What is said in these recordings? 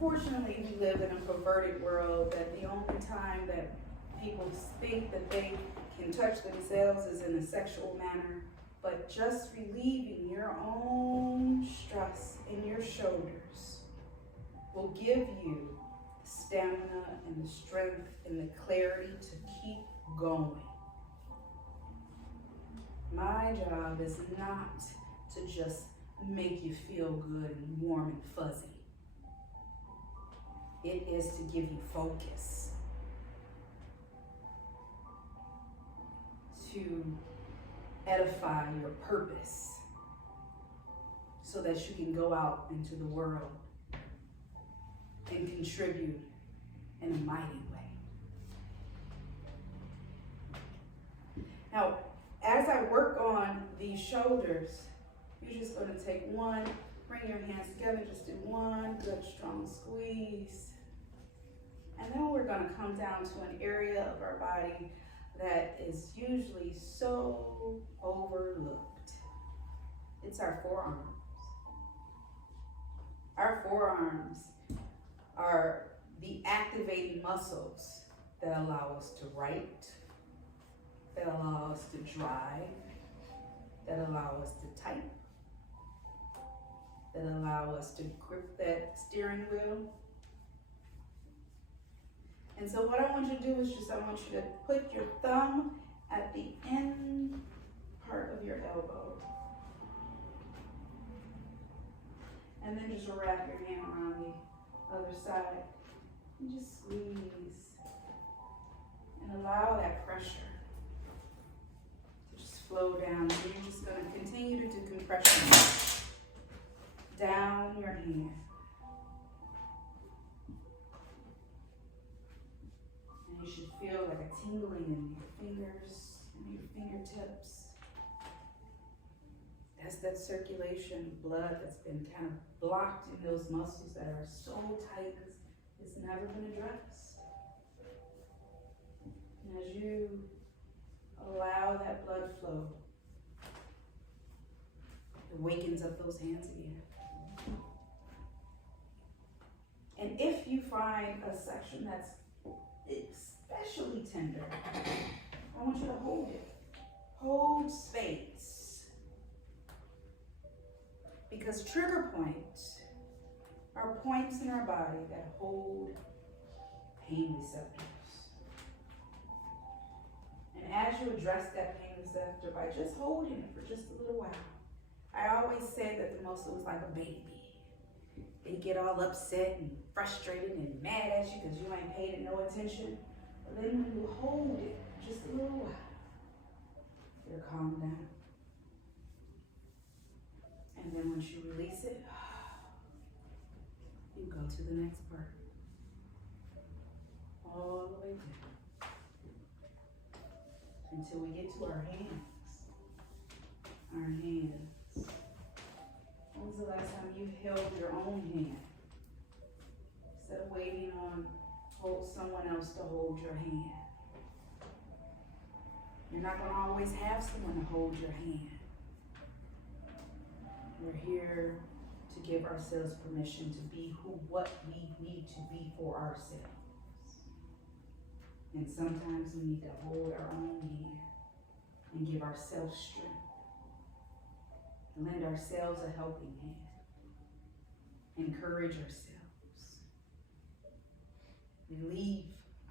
unfortunately, we live in a perverted world that the only time that people think that they can touch themselves is in a sexual manner. But just relieving your own stress in your shoulders will give you the stamina and the strength and the clarity to keep going. My job is not to just make you feel good and warm and fuzzy. It is to give you focus, to edify your purpose so that you can go out into the world and contribute in a mighty way. Now, as I work on these shoulders, you're just going to take one, bring your hands together, just do one good strong squeeze. And then we're going to come down to an area of our body that is usually so overlooked. It's our forearms. Our forearms are the activating muscles that allow us to write, that allow us to drive, that allow us to type, that allow us to grip that steering wheel. And so what I want you to do is I want you to put your thumb at the end part of your elbow. And then just wrap your hand around the other side. And just squeeze. And allow that pressure to just flow down. And you're just going to continue to do compression down your hand. And you should feel like a tingling in your fingers and your fingertips. That's that circulation, blood that's been kind of blocked in those muscles that are so tight, it's never been addressed. And as you allow that blood flow, it wakens up those hands again. And if you find a section that's especially tender, I want you to hold it. Hold space. Because trigger points are points in our body that hold pain receptors. And as you address that pain receptor by just holding it for just a little while, I always say that the muscle is like a baby. They get all upset and frustrated and mad at you because you ain't paid it no attention. But then when you hold it just a little while, it'll calm down. And then once you release it, you go to the next part. All the way down. Until we get to our hands. Our hands. When was the last time you held your own hand? Instead of waiting on someone else to hold your hand. You're not going to always have someone to hold your hand. We're here to give ourselves permission to be what we need to be for ourselves. And sometimes we need to hold our own hand and give ourselves strength. And lend ourselves a helping hand. Encourage ourselves. Relieve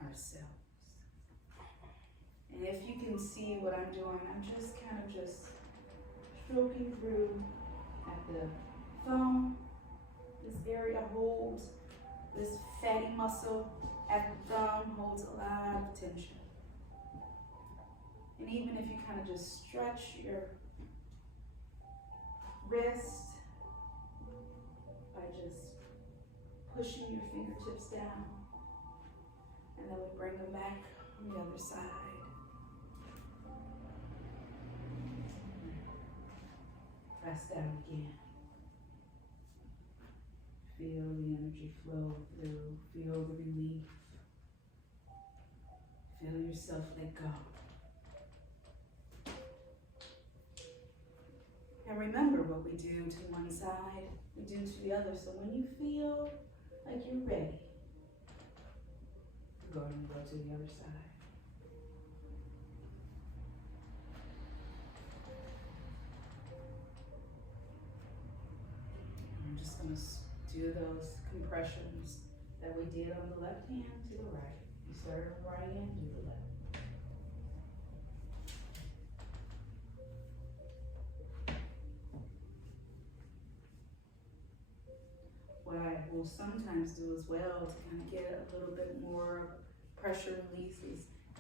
ourselves. And if you can see what I'm doing, I'm just kind of just stroking through at the thumb. This area holds, this fatty muscle at the thumb holds a lot of tension. And even if you kind of just stretch your wrist by just pushing your fingertips down, and then we bring them back on the other side. Press down again. Feel the energy flow through. Feel the relief. Feel yourself let go. And remember what we do to one side, we do to the other. So when you feel like you're ready. Go ahead and go to the other side. I'm just going to do those compressions that we did on the left hand to the right. You start on the right hand, do the left. What I will sometimes do as well to kind of get a little bit more pressure release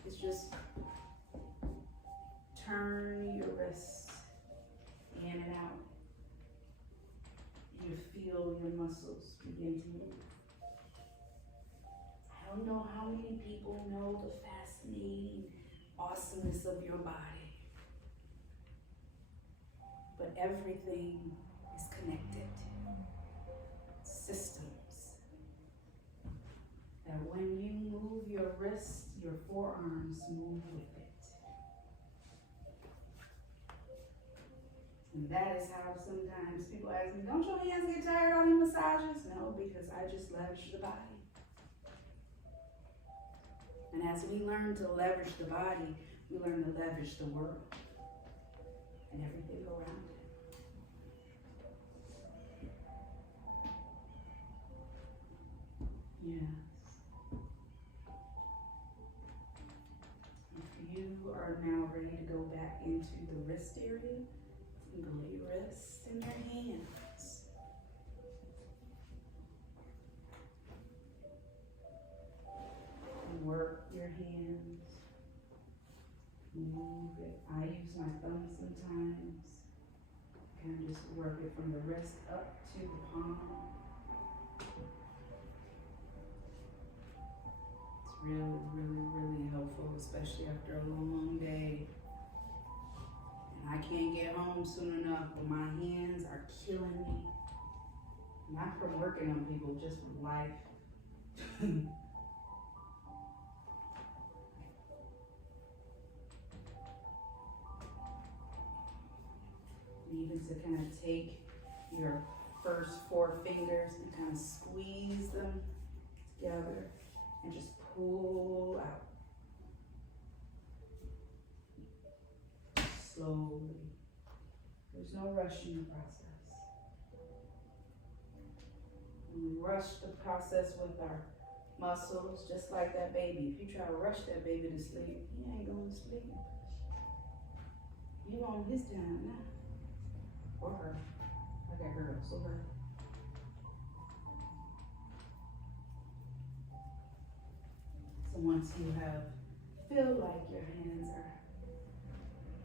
is just turn your wrists in and out. You feel your muscles begin to move. I don't know how many people know the fascinating awesomeness of your body, but everything is connected. Systems. That when you move your wrists, your forearms move with it. And that is how sometimes people ask me, don't your hands get tired on the massages? No, because I just leverage the body. And as we learn to leverage the body, we learn to leverage the world and everything around it. Yes. If you are now ready to go back into the wrist area, you go to your wrists and your hands. Work your hands. Move it. I use my thumb sometimes. Kind of just work it from the wrist up to the palm. Really, really, really helpful, especially after a long day. And I can't get home soon enough, but my hands are killing me. Not from working on people, just from life. Even to kind of take your first 4 fingers and kind of squeeze them together and just pull out. Slowly. There's no rush in the process. When we rush the process with our muscles, just like that baby. If you try to rush that baby to sleep, he ain't going to sleep. You on his time now. Or her. I got girls, so her. So once you feel like your hands are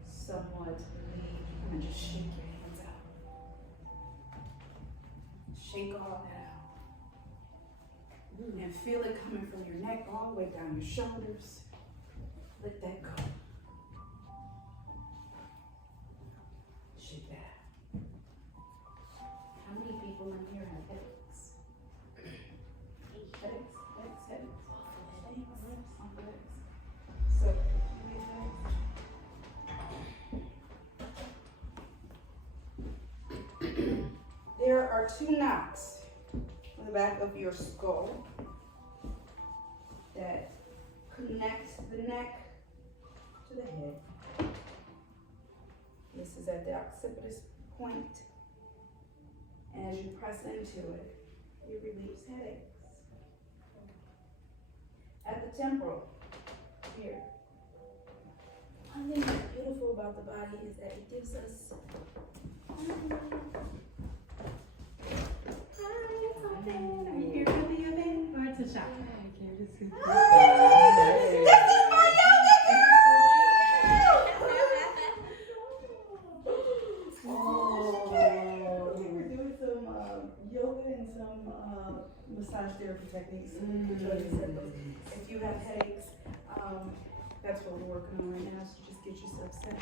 somewhat relieved, you're gonna just shake your hands out. Shake all that out. And feel it coming from your neck all the way down your shoulders. Let that go. Shake that. How many people in here have headaches? Headaches? So, there are 2 knots on the back of your skull that connect the neck to the head. This is at the occipital point. And as you press into it, it relieves headaches. At the temporal, here. One thing that's beautiful about the body is that it gives us. Hi, it's open. Are you here for the event? Or to shop? I came to see. Hi, this is my yoga. We're doing some yoga and some massage therapy techniques. If you have headaches, that's what we're working on right now, so just get yourself set.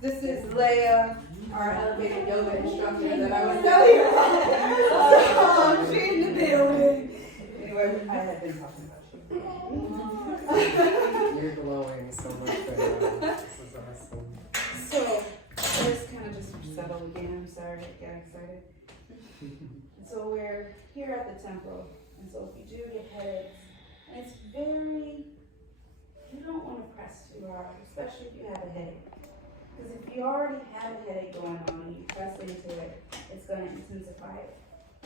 This is Leah, our elevated yoga instructor that I was telling you about. She's in the building. Anyway, I had been talking about you. You're glowing so much better. This is awesome. So, let's kind of just settle again. I'm sorry, I got excited. So we're here at the temple. And so if you do get headaches, and it's very, you don't want to press too hard, especially if you have a headache. Because if you already have a headache going on and you press into it, it's going to intensify it.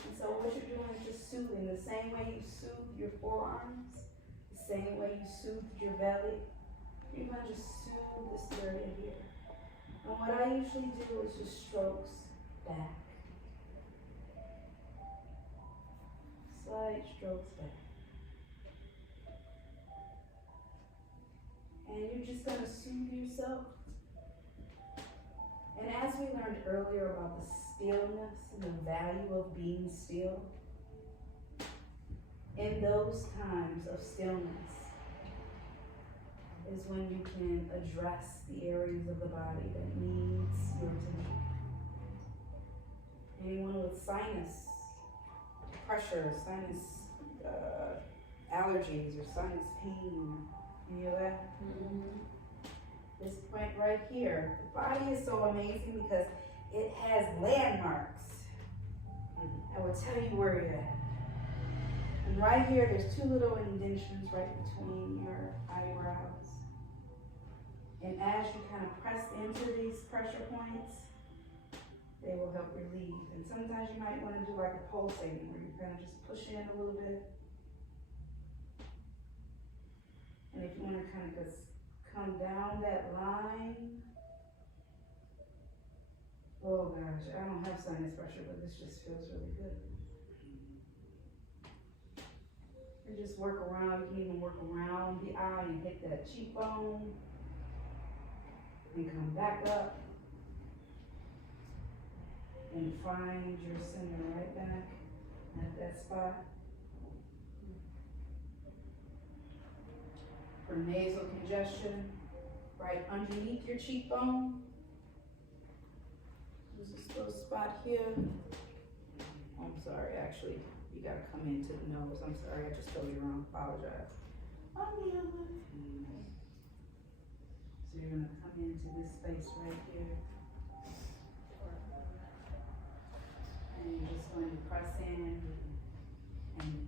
And so what you're doing is just soothing. The same way you soothe your forearms, the same way you soothe your belly, you're going to just soothe this area here. And what I usually do is just strokes back. Slight strokes back. And you're just going to soothe yourself. And as we learned earlier about the stillness and the value of being still, in those times of stillness is when you can address the areas of the body that needs your attention. Anyone with sinus pressure, sinus allergies, or sinus pain, any of that? Mm-hmm. This point right here, the body is so amazing because it has landmarks. I will tell you where you're at. And right here, there's two little indentions right between your eyebrows. And as you kind of press into these pressure points, they will help relieve. And sometimes you might want to do like a pulsating where you kind of just push in a little bit. And if you want to kind of just come down that line. Oh gosh, I don't have sinus pressure, but this just feels really good. And just work around, you can even work around the eye and hit that cheekbone. And come back up. And find your center right back at that spot. For nasal congestion, right underneath your cheekbone. There's this little spot here. I'm sorry, actually, you gotta come into the nose. I'm sorry, I just told you wrong. Apologize. So you're gonna come into this space right here. And you're just going to press in, and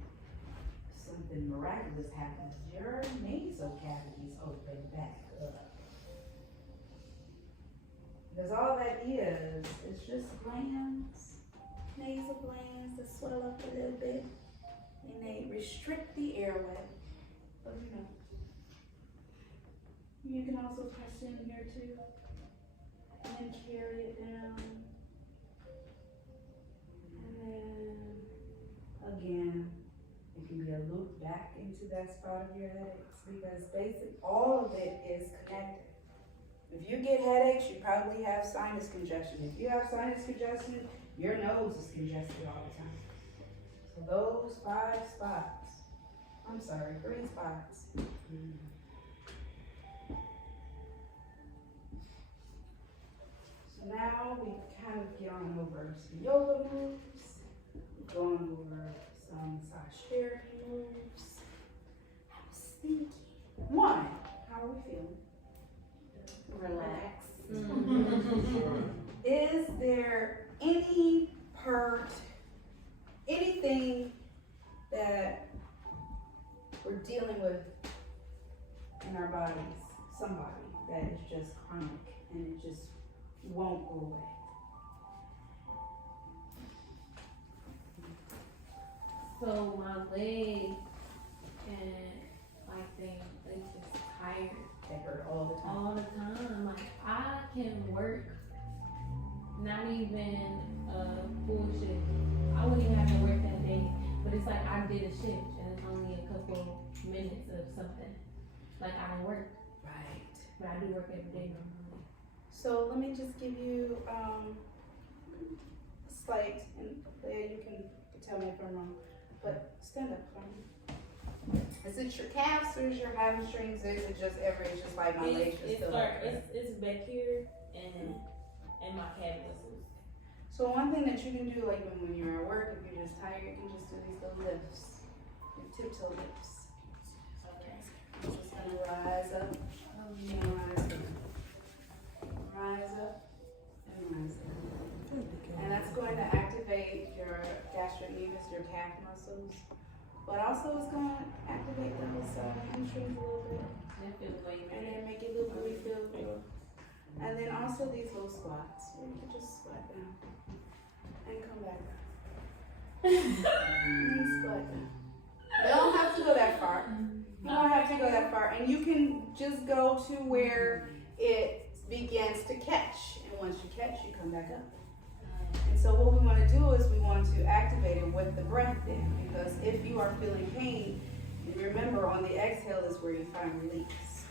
something miraculous happens. Your nasal cavities open back up. Because all that is just glands, nasal glands that swell up a little bit, and they restrict the airway. So you know. You can also press in here too, and then carry it down. And then again, it can be a loop back into that spot of your headaches, because basically all of it is connected. If you get headaches, you probably have sinus congestion. If you have sinus congestion, your nose is congested all the time. So those 3 spots. So now we kind of gone over some yoga moves. We've gone over some massage therapy moves. I was thinking, one, how are we feeling? Relax. Is there anything that we're dealing with in our bodies, somebody that is just chronic and it just won't go away? So my leg and like they just tired. They hurt all the time. All the time. Like I can work not even a full shift. I wouldn't even have to work that day. But it's like I did a shift and it's only a couple minutes of something. Like I don't work. Right. But I do work every day normally. So let me just give you a slight, and Leah, you can tell me if I'm wrong, but stand up for me. Is it your calves or is your hamstrings? Or is it just it's just like my legs just still like that? It's back here and my calf muscles. So one thing that you can do, like when you're at work, if you're just tired, you can just do these little lifts, your tiptoe lifts. Okay. I'm just gonna rise up, and rise up, rise up, and rise up. And that's going to activate your gastrocnemius, your calf muscles. but also it's gonna activate those hamstrings a little bit, That feels way and better. then make it look really feel good. And then also these little squats, where you can just squat down and come back up. And squat down. You don't have to go that far. You don't have to go that far, and you can just go to where it begins to catch, and once you catch, you come back up. And so what we want to do is we want to activate it with the breath in, because if you are feeling pain, remember on the exhale is where you find release.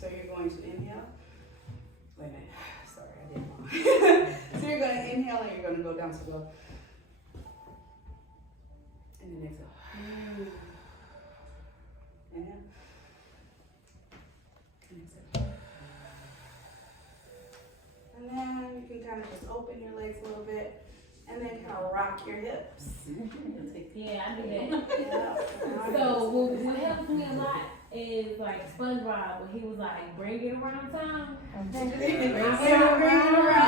So you're going to inhale. Wait a minute. Sorry, I did wrong. So you're going to inhale and you're going to go down slow. And then exhale. Inhale. And exhale. And then you can kind of just open your legs a little bit and then kind of rock your hips. Yeah, I do that. Yeah. So what helps me a lot is like SpongeBob when he was like, bring it around town. Bring it around.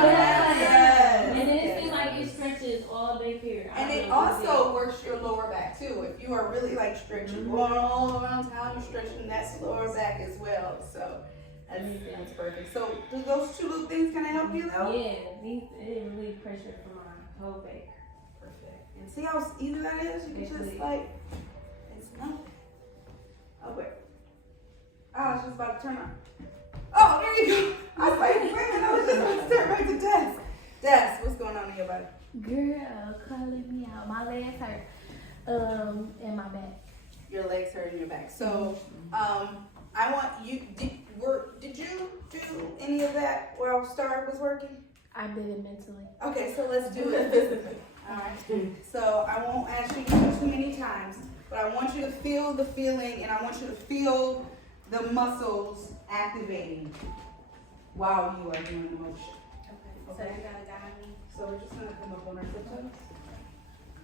Yes. And then it seems like it stretches all day period. And it also works your lower back too. If you are really like stretching, going all around town, you're stretching that lower back as well. So that's perfect. So do those two little things kind of help you though? Yeah, it relieve pressure from my whole back. Perfect. And see how easy that is? You can just like, it's nothing. Oh wait. I was just about to turn on. Oh, there you go. I was like, wait a minute, I was just about to turn back to Des. Des, what's going on in your body? Girl, calling me out. My legs hurt. And my back. Your legs hurt in your back. So, I want you. Did you do any of that while Star was working? I did it mentally. Okay, so let's do it physically. All right. So I won't ask you to do it too many times, but I want you to feel the feeling, and I want you to feel the muscles activating while you are doing the motion. Okay. So you gotta guide me. So we're just gonna come up on our tiptoes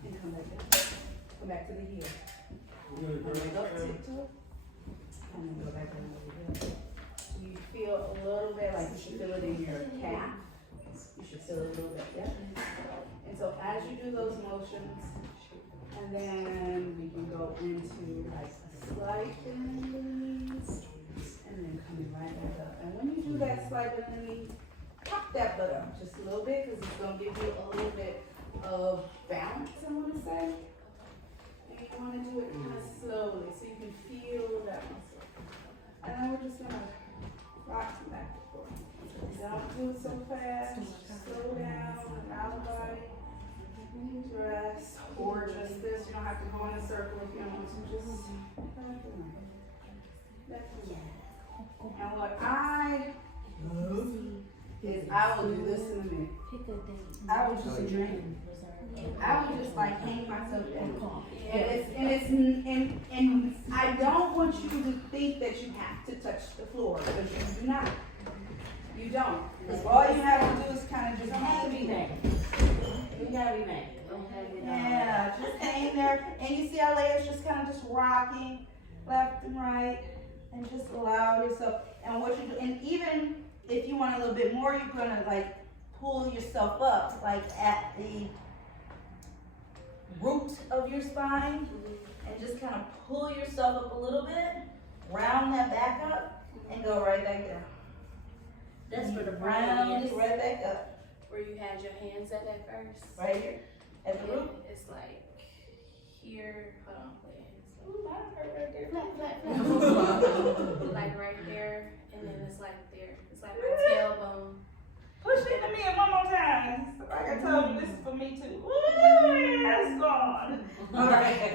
and come back down. Come back to the heel. And then up tiptoe. And then go back down to the heel. You feel a little bit like you should feel it in your calf. You should feel it a little bit, yeah? And so as you do those motions, and then we can go into like a slight bend in the knees, and then coming right back up. And when you do that slight bend in the knees, pop that butt up just a little bit, because it's going to give you a little bit of balance, I want to say. And you want to do it kind of slowly so you can feel that muscle. And then we're just going to rock some back and forth. Don't do it so fast. Slow down, allow the body to rest. Or just this. You don't have to go in a circle if you don't want to. Just and what I is I will do this in a minute. Pick a date. I will just dream. I will just like hang myself down. And I don't want you to think that you have to touch the floor, because you do not. You don't. Because all you have to do is kind of just hang there. You gotta be mad. Don't have it on. Yeah, just hang there. And you see our legs just kind of just rocking left and right, and just allow yourself. And what you do, and even if you want a little bit more, you're gonna like pull yourself up, like at the root of your spine, and just kind of pull yourself up a little bit, round that back up, and go right back down. That's for the Round brown. it right back up, Where you had your hands at first. right here, at the root. It's like here. Hold on, wait. Ooh, mine hurt right there. Flat, flat. Like right there, and then it's like there. It's like my tailbone. Push into me one more time. Like I told you, this is for me too. Woo, that's gone. All right.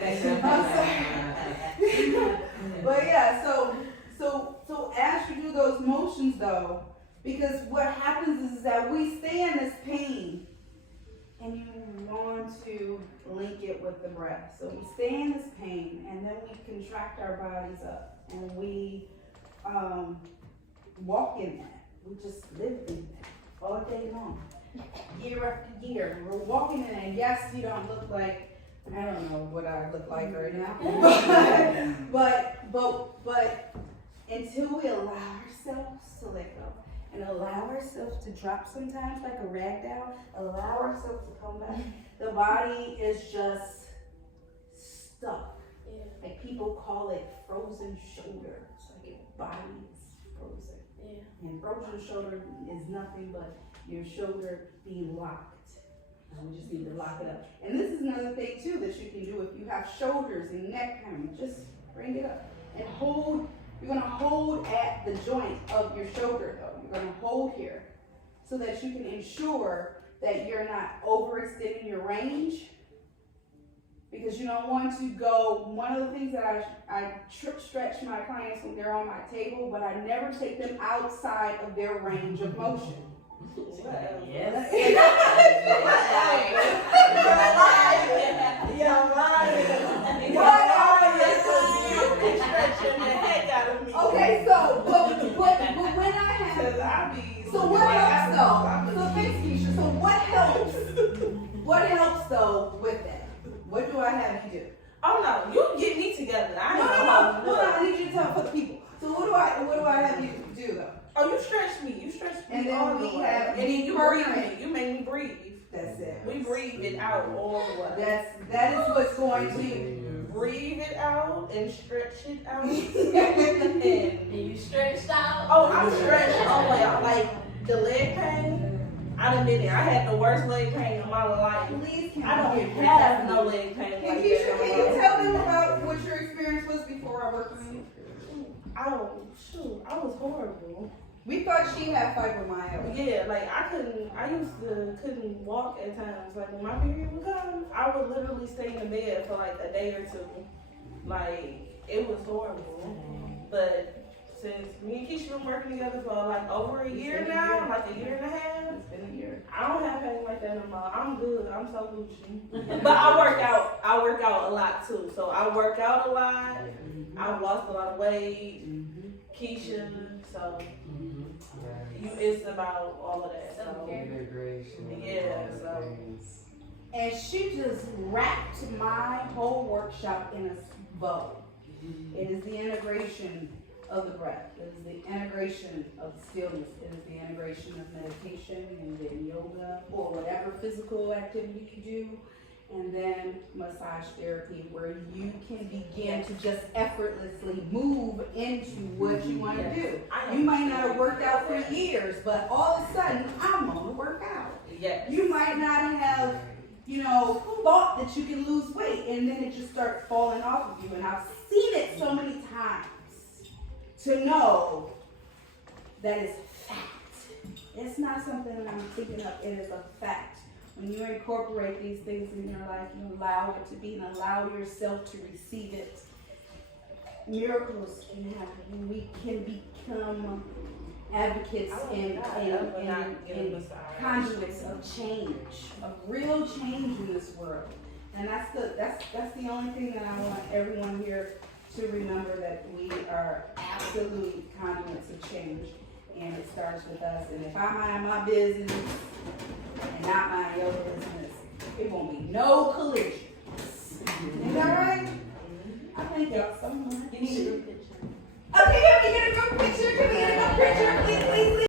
But yeah, so as you do those motions though, because what happens is that we stay in this pain, and you want to link it with the breath. So we stay in this pain, and then we contract our bodies up, and we walk in that. We just live in that all day long, year after year. We're walking in it. Yes, you don't look like, I don't know what I look like right now, but until we allow ourselves to let go and allow ourselves to drop sometimes like a rag down, allow ourselves to come back, the body is just stuck. Yeah. people call it frozen shoulder. It's like your body is frozen. Yeah. And frozen shoulder is nothing but your shoulder being locked. We just need to lock it up. And this is another thing too that you can do if you have shoulders and neck pain. Just bring it up and hold. You're gonna hold at the joint of your shoulder though. You're gonna hold here so that you can ensure that you're not overextending your range, because you don't want to go. One of the things that I stretch my clients when they're on my table, but I never take them outside of their range of motion. Yes. Okay, so but when I have, so what helps though? So thanks, Keisha. So what helps? What helps though with that? What do I have you do? Oh no, you get me together. I No, ain't no, know. no, no. I need you to tell for the people. So what do I have you do though? Oh, you stretch me. You stretch me And then all we the way. have And then you breathe me. You make me breathe. That's it. We breathe it out all the way. That is what's going to. Breathe it out and stretch it out. And you stretched out. Oh, I'm stretched all the way out. Like the leg pain, I done been there. I had the worst leg pain of my life. Please, can I don't you have no leg pain Can like Keisha, that. can you tell them about what your experience was before I worked with you? Oh, shoot, I was horrible. We thought she had fibromyalgia. Yeah, like couldn't walk at times. Like when my period would come, I would literally stay in the bed for like a day or two. Like it was horrible. But since me and Keisha been working together for like over a year now, like a year and a half, It's been a year. I don't have pain like that no more. I'm good. I'm so Gucci. But I work out a lot too. So I work out a lot. I've lost a lot of weight. Keisha, so it's about all of that. So Integration. Yeah, so. And she just wrapped my whole workshop in a bow. It is the integration of the breath. It is the integration of stillness. It is the integration of meditation and then yoga or whatever physical activity you do. And then massage therapy, where you can begin to just effortlessly move into what you want to do. You might not have worked out for years, but all of a sudden, I'm going to work out. Yes. You might not have, thought that you can lose weight, and then it just starts falling off of you. And I've seen it so many times to know that it's fact. It's not something that I'm thinking of. It is a fact. When you incorporate these things in your life, you allow it to be and allow yourself to receive it. Miracles can happen. We can become advocates and conduits of change, of real change in this world. And that's the only thing that I want everyone here to remember, that we are absolute conduits of change. And it starts with us. And if I mind my business and not mind your business, it won't be no collisions. Is that right? I think y'all so much. You need to